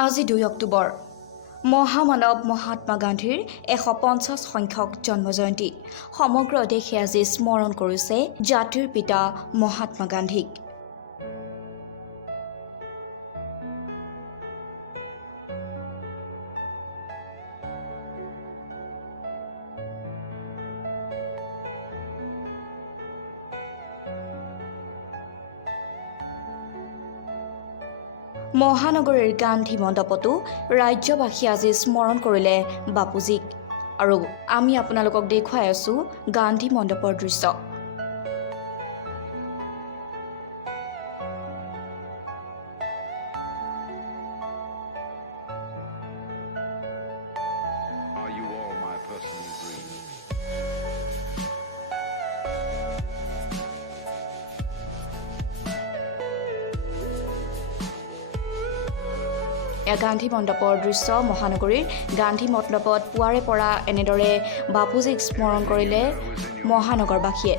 আজি 2 অক্টোবৰ মহামানৱ মহাত্মা গান্ধীৰ 150 সংখ্যক জন্মজয়ন্তী। সমগ্ৰ দেশে আজি স্মৰণ কৰিছে জাতিৰ পিতা মহাত্মা গান্ধীক। মহানগৰীৰ গান্ধী মণ্ডপতো ৰাজ্যবাসী আজি স্মৰণ কৰিলে বাপুজীক। আৰু আমি আপোনালোকক দেখুৱাই আছো গান্ধী মণ্ডপৰ দৃশ্য। Are you all my personal dreams? Gandhi মণ্ডপৰ দৃশ্য। মহানগৰীৰ গান্ধী মণ্ডপত পুৱাৰে পৰা এনেদৰে বাপুজীক স্মৰণ কৰিলে মহানগৰবাসীয়ে।